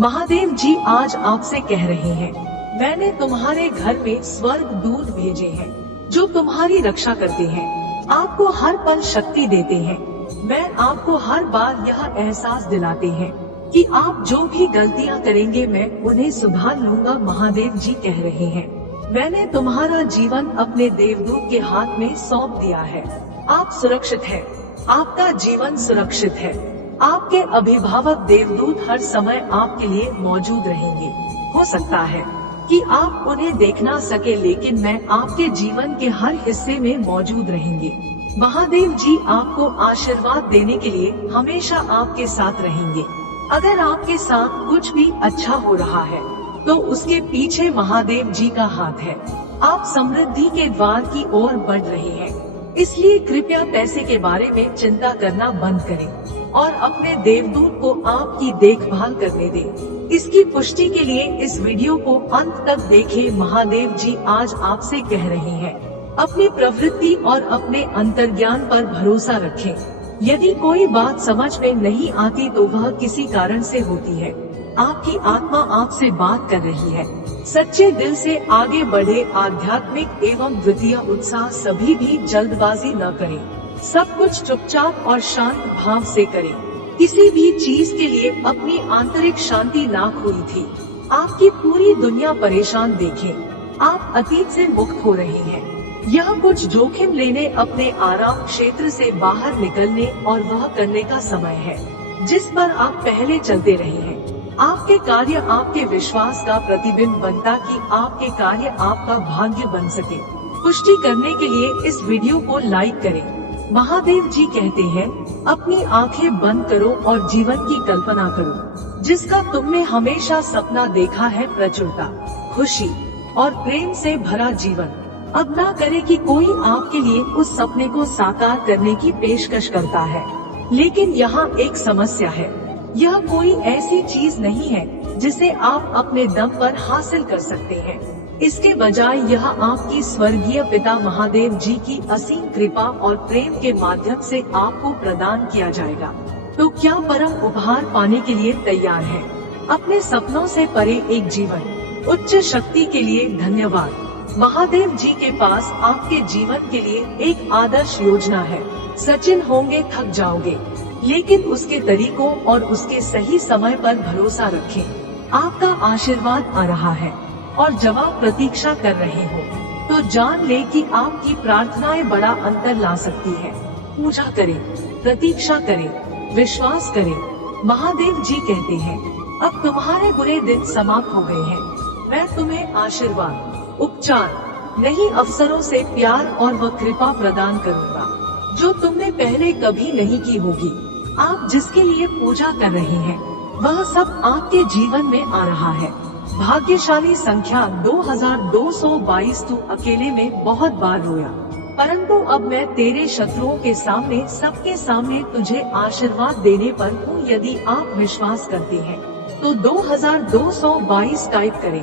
महादेव जी आज आपसे कह रहे हैं, मैंने तुम्हारे घर में स्वर्ग दूत भेजे हैं जो तुम्हारी रक्षा करते हैं, आपको हर पल शक्ति देते हैं। मैं आपको हर बार यह एहसास दिलाते हैं कि आप जो भी गलतियां करेंगे मैं उन्हें सुधार लूंगा। महादेव जी कह रहे हैं, मैंने तुम्हारा जीवन अपने देवदूत के हाथ में सौंप दिया है। आप सुरक्षित हैं, आपका जीवन सुरक्षित है। आपके अभिभावक देवदूत हर समय आपके लिए मौजूद रहेंगे। हो सकता है कि आप उन्हें देख ना सके, लेकिन मैं आपके जीवन के हर हिस्से में मौजूद रहेंगे। महादेव जी आपको आशीर्वाद देने के लिए हमेशा आपके साथ रहेंगे। अगर आपके साथ कुछ भी अच्छा हो रहा है तो उसके पीछे महादेव जी का हाथ है। आप समृद्धि के द्वार की ओर बढ़ रहे हैं, इसलिए कृपया पैसे के बारे में चिंता करना बंद करें और अपने देवदूत को आपकी देखभाल करने दें। इसकी पुष्टि के लिए इस वीडियो को अंत तक देखें। महादेव जी आज आपसे कह रहे हैं, अपनी प्रवृत्ति और अपने अंतर्ज्ञान पर भरोसा रखें। यदि कोई बात समझ में नहीं आती तो वह किसी कारण से होती है। आपकी आत्मा आपसे बात कर रही है। सच्चे दिल से आगे बढ़े। आध्यात्मिक एवं द्वितीय उत्साह सभी भी जल्दबाजी न करें। सब कुछ चुपचाप और शांत भाव से करें। किसी भी चीज के लिए अपनी आंतरिक शांति ना खोई थी। आपकी पूरी दुनिया परेशान देखें। आप अतीत से मुक्त हो रहे हैं। यह कुछ जोखिम लेने, अपने आराम क्षेत्र से बाहर निकलने और वह करने का समय है जिस पर आप पहले चलते रहे हैं। आपके कार्य आपके विश्वास का प्रतिबिंब बनता कि आपके कार्य आपका भाग्य बन सके। पुष्टि करने के लिए इस वीडियो को लाइक करें। महादेव जी कहते हैं, अपनी आंखें बंद करो और जीवन की कल्पना करो जिसका तुमने हमेशा सपना देखा है। प्रचुरता, खुशी और प्रेम से भरा जीवन। अब ना करे कि कोई आपके लिए उस सपने को साकार करने की पेशकश करता है, लेकिन यहाँ एक समस्या है। यह कोई ऐसी चीज नहीं है जिसे आप अपने दम पर हासिल कर सकते हैं। इसके बजाय यह आपकी स्वर्गीय पिता महादेव जी की असीम कृपा और प्रेम के माध्यम से आपको प्रदान किया जाएगा। तो क्या परम उपहार पाने के लिए तैयार है? अपने सपनों से परे एक जीवन, उच्च शक्ति के लिए धन्यवाद। महादेव जी के पास आपके जीवन के लिए एक आदर्श योजना है। सचिन होंगे, थक जाओगे, लेकिन उसके तरीकों और उसके सही समय पर भरोसा रखें। आपका आशीर्वाद आ रहा है और जवाब प्रतीक्षा कर रहे हो, तो जान ले कि आपकी प्रार्थनाएं बड़ा अंतर ला सकती है। पूजा करें, प्रतीक्षा करें, विश्वास करें। महादेव जी कहते हैं, अब तुम्हारे बुरे दिन समाप्त हो गए हैं। मैं तुम्हें आशीर्वाद, उपचार नहीं, अवसरों से प्यार और वह कृपा प्रदान करूंगा जो तुमने पहले कभी नहीं की होगी। आप जिसके लिए पूजा कर रहे हैं वह सब आपके जीवन में आ रहा है। भाग्यशाली संख्या 2222। तू अकेले में बहुत बार रोया, परंतु अब मैं तेरे शत्रुओं के सामने, सबके सामने तुझे आशीर्वाद देने पर हूँ। यदि आप विश्वास करते हैं तो 2222 टाइप करें।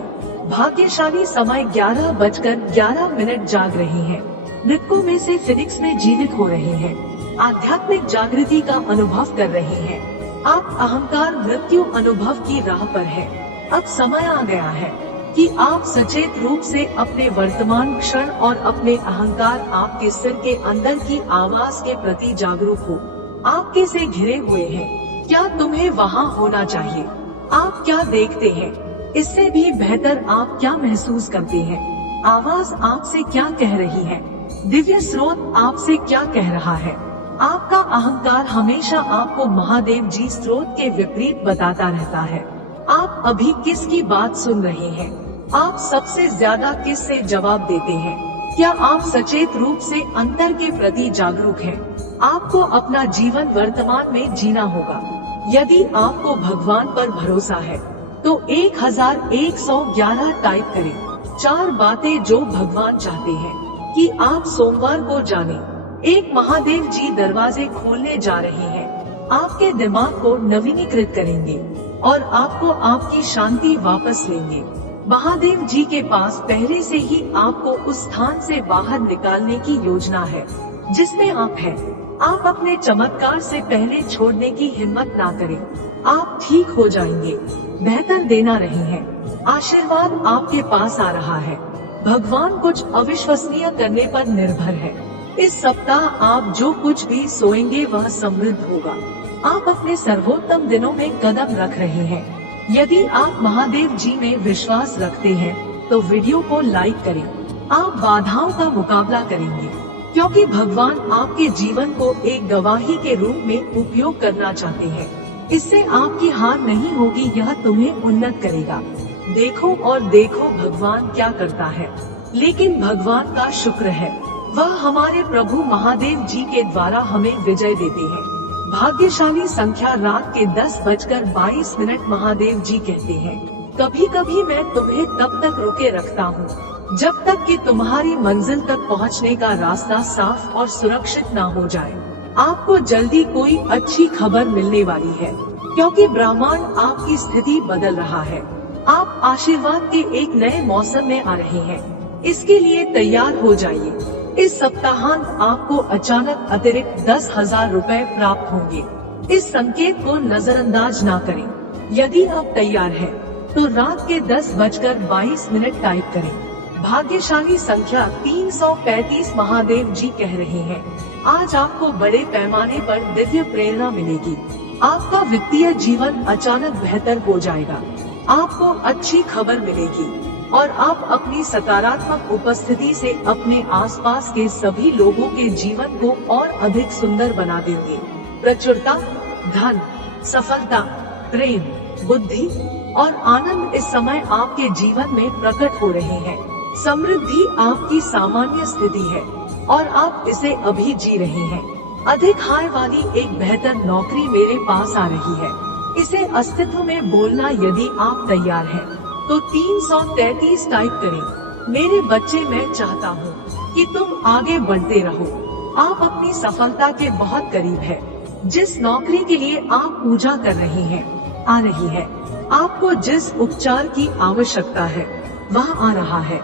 भाग्यशाली समय 11:11 जाग रहे हैं। मृतकों में से फिनिक्स में जीवित हो रहे हैं। आध्यात्मिक जागृति का अनुभव कर रहे हैं। आप अहंकार मृत्यु अनुभव की राह पर है। अब समय आ गया है कि आप सचेत रूप से अपने वर्तमान क्षण और अपने अहंकार, आपके सिर के अंदर की आवाज के प्रति जागरूक हो। आपके से घिरे हुए हैं। क्या तुम्हें वहाँ होना चाहिए? आप क्या देखते हैं? इससे भी बेहतर आप क्या महसूस करते हैं? आवाज आपसे क्या कह रही है? दिव्य स्रोत आपसे क्या कह रहा है? आपका अहंकार हमेशा आपको महादेव जी स्रोत के विपरीत बताता रहता है। आप अभी किसकी बात सुन रहे हैं? आप सबसे ज्यादा किससे जवाब देते हैं? क्या आप सचेत रूप से अंतर के प्रति जागरूक हैं? आपको अपना जीवन वर्तमान में जीना होगा। यदि आपको भगवान पर भरोसा है तो 1111 टाइप करें। 4 बातें जो भगवान चाहते हैं कि आप सोमवार को जानें। एक, महादेव जी दरवाजे खोलने जा रहे हैं। आपके दिमाग को नवीनीकृत करेंगे और आपको आपकी शांति वापस लेंगे। महादेव जी के पास पहले से ही आपको उस स्थान से बाहर निकालने की योजना है जिसमें आप हैं। आप अपने चमत्कार से पहले छोड़ने की हिम्मत ना करें। आप ठीक हो जाएंगे। बेहतर देना रहे हैं। आशीर्वाद आपके पास आ रहा है। भगवान कुछ अविश्वसनीय करने पर निर्भर है। इस सप्ताह आप जो कुछ भी सोएंगे वह समृद्ध होगा। आप अपने सर्वोत्तम दिनों में कदम रख रहे हैं। यदि आप महादेव जी में विश्वास रखते हैं तो वीडियो को लाइक करें। आप बाधाओं का मुकाबला करेंगे, क्योंकि भगवान आपके जीवन को एक गवाही के रूप में उपयोग करना चाहते हैं। इससे आपकी हार नहीं होगी, यह तुम्हें उन्नत करेगा। देखो और देखो भगवान क्या करता है। लेकिन भगवान का शुक्र है, वह हमारे प्रभु महादेव जी के द्वारा हमें विजय देते हैं। भाग्यशाली संख्या रात के 10:22 महादेव जी कहते हैं, कभी कभी मैं तुम्हें तब तक रोके रखता हूँ जब तक कि तुम्हारी मंजिल तक पहुँचने का रास्ता साफ और सुरक्षित न हो जाए। आपको जल्दी कोई अच्छी खबर मिलने वाली है, क्योंकि ब्रह्मांड आपकी स्थिति बदल रहा है। आप आशीर्वाद के एक नए मौसम में आ रहे हैं, इसके लिए तैयार हो जाइए। इस सप्ताहांत आपको अचानक अतिरिक्त 10,000 रुपए प्राप्त होंगे। इस संकेत को नजरअंदाज ना करें। यदि आप तैयार हैं, तो रात के 10:22 टाइप करें। भाग्यशाली संख्या 335 महादेव जी कह रहे हैं, आज आपको बड़े पैमाने पर दिव्य प्रेरणा मिलेगी। आपका वित्तीय जीवन अचानक बेहतर हो जाएगा। आपको अच्छी खबर मिलेगी और आप अपनी सकारात्मक उपस्थिति से अपने आसपास के सभी लोगों के जीवन को और अधिक सुंदर बना देंगे। प्रचुरता, धन, सफलता, प्रेम, बुद्धि और आनंद इस समय आपके जीवन में प्रकट हो रहे हैं। समृद्धि आपकी सामान्य स्थिति है और आप इसे अभी जी रहे हैं। अधिक आय वाली एक बेहतर नौकरी मेरे पास आ रही है, इसे अस्तित्व में बोलना। यदि आप तैयार हैं, तो 333 टाइप करें। मेरे बच्चे, मैं चाहता हूँ कि तुम आगे बढ़ते रहो। आप अपनी सफलता के बहुत करीब है। जिस नौकरी के लिए आप पूजा कर रहे हैं, आ रही है। आपको जिस उपचार की आवश्यकता है, वह आ रहा है।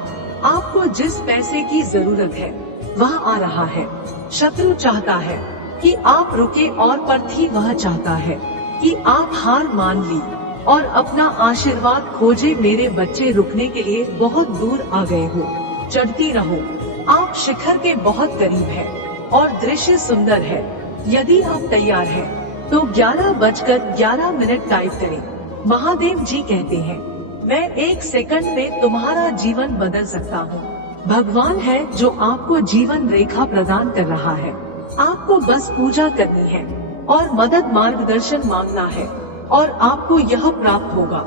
आपको जिस पैसे की जरूरत है, वह आ रहा है। शत्रु चाहता है कि आप रुके और पर्थी वह चाहता है कि आप हार मान ली और अपना आशीर्वाद खोजे। मेरे बच्चे, रुकने के लिए बहुत दूर आ गए हो। चढ़ती रहो, आप शिखर के बहुत करीब है और दृश्य सुंदर है। यदि आप तैयार हैं, तो 11:11 टाइप करें। महादेव जी कहते हैं, मैं 1 सेकंड में तुम्हारा जीवन बदल सकता हूँ। भगवान है जो आपको जीवन रेखा प्रदान कर रहा है। आपको बस पूजा करनी है और मदद मार्गदर्शन मांगना है और आपको यह प्राप्त होगा।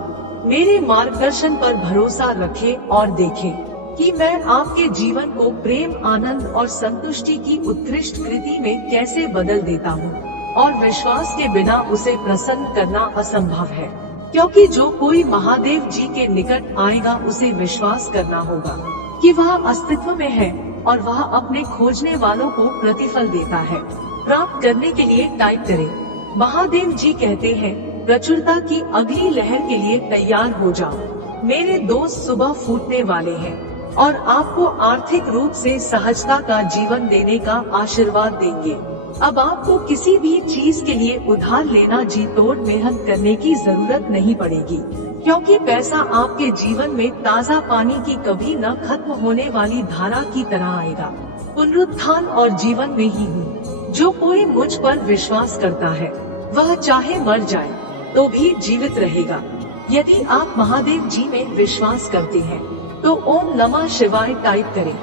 मेरे मार्गदर्शन पर भरोसा रखें और देखें कि मैं आपके जीवन को प्रेम, आनंद और संतुष्टि की उत्कृष्ट कृति में कैसे बदल देता हूँ। और विश्वास के बिना उसे प्रसन्न करना असंभव है, क्योंकि जो कोई महादेव जी के निकट आएगा उसे विश्वास करना होगा कि वह अस्तित्व में है और वह अपने खोजने वालों को प्रतिफल देता है। प्राप्त करने के लिए टाइप करें। महादेव जी कहते हैं, प्रचुरता की अगली लहर के लिए तैयार हो जाओ। मेरे दोस्त सुबह फूटने वाले हैं और आपको आर्थिक रूप से सहजता का जीवन देने का आशीर्वाद देंगे। अब आपको किसी भी चीज के लिए उधार लेना, जी तोड़ मेहनत करने की जरूरत नहीं पड़ेगी, क्योंकि पैसा आपके जीवन में ताज़ा पानी की कभी न खत्म होने वाली धारा की तरह आएगा। पुनरुत्थान और जीवन में ही हूँ। जो कोई मुझ पर विश्वास करता है, वह चाहे मर जाए तो भी जीवित रहेगा। यदि आप महादेव जी में विश्वास करते हैं, तो ओम नमः शिवाय टाइप करें।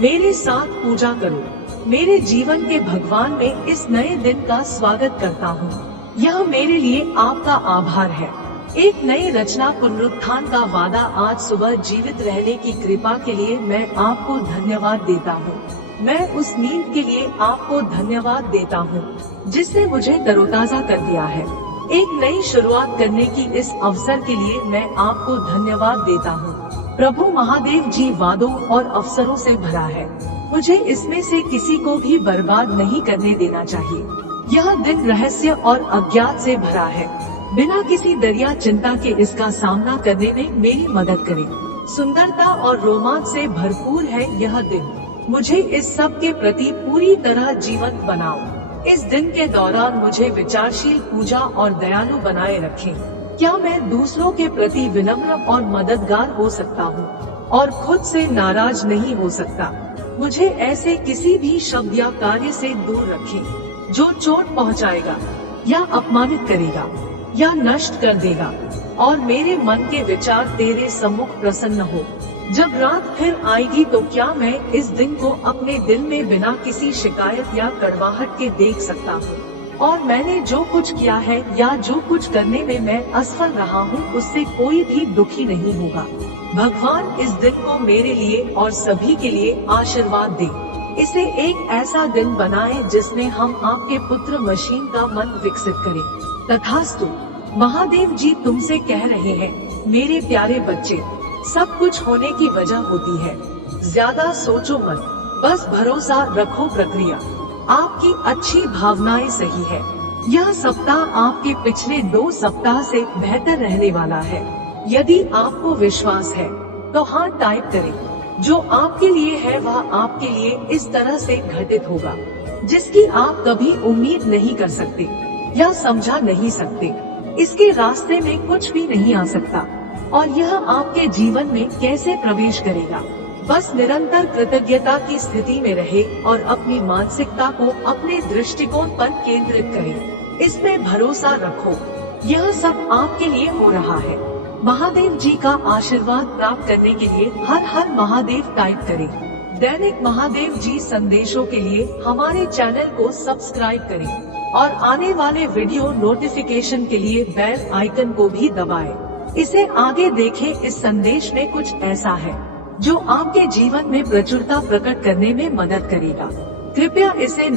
मेरे साथ पूजा करो। मेरे जीवन के भगवान में इस नए दिन का स्वागत करता हूँ। यह मेरे लिए आपका आभार है। एक नई रचना, पुनरुत्थान का वादा। आज सुबह जीवित रहने की कृपा के लिए मैं आपको धन्यवाद देता हूँ। मैं उस नींद के लिए आपको धन्यवाद देता हूँ जिसने मुझे तरोताजा कर दिया है। एक नई शुरुआत करने की इस अवसर के लिए मैं आपको धन्यवाद देता हूँ। प्रभु महादेव जी वादों और अवसरों से भरा है। मुझे इसमें से किसी को भी बर्बाद नहीं करने देना चाहिए। यह दिन रहस्य और अज्ञात से भरा है। बिना किसी दरिया चिंता के इसका सामना करने में मेरी मदद करें। सुंदरता और रोमांच से भरपूर है यह दिन। मुझे इस सब के प्रति पूरी तरह जीवंत बनाओ। इस दिन के दौरान मुझे विचारशील, पूजा और दयालु बनाए रखें। क्या मैं दूसरों के प्रति विनम्र और मददगार हो सकता हूँ और खुद से नाराज नहीं हो सकता? मुझे ऐसे किसी भी शब्द या कार्य से दूर रखें जो चोट पहुँचाएगा या अपमानित करेगा या नष्ट कर देगा, और मेरे मन के विचार तेरे सम्मुख प्रसन्न हो। जब रात फिर आएगी तो क्या मैं इस दिन को अपने दिल में बिना किसी शिकायत या कड़वाहट के देख सकता हूँ? और मैंने जो कुछ किया है या जो कुछ करने में मैं असफल रहा हूँ, उससे कोई भी दुखी नहीं होगा। भगवान इस दिन को मेरे लिए और सभी के लिए आशीर्वाद दे। इसे एक ऐसा दिन बनाए जिसमें हम आपके पुत्र मशीन का मन विकसित करें। तथास्तु। महादेव जी तुमसे कह रहे हैं, मेरे प्यारे बच्चे, सब कुछ होने की वजह होती है, ज्यादा सोचो मत, बस भरोसा रखो। प्रक्रिया आपकी अच्छी भावनाएं सही है। यह सप्ताह आपके पिछले 2 सप्ताह से बेहतर रहने वाला है। यदि आपको विश्वास है तो हाँ टाइप करें। जो आपके लिए है वह आपके लिए इस तरह से घटित होगा जिसकी आप कभी उम्मीद नहीं कर सकते या समझा नहीं सकते। इसके रास्ते में कुछ भी नहीं आ सकता और यह आपके जीवन में कैसे प्रवेश करेगा। बस निरंतर कृतज्ञता की स्थिति में रहे और अपनी मानसिकता को अपने दृष्टिकोण पर केंद्रित करें। इसमें भरोसा रखो, यह सब आपके लिए हो रहा है। महादेव जी का आशीर्वाद प्राप्त करने के लिए हर हर महादेव टाइप करें। दैनिक महादेव जी संदेशों के लिए हमारे चैनल को सब्सक्राइब करें और आने वाले वीडियो नोटिफिकेशन के लिए बेल आइकन को भी दबाएं। इसे आगे देखें। इस संदेश में कुछ ऐसा है जो आपके जीवन में प्रचुरता प्रकट करने में मदद करेगा। कृपया इसे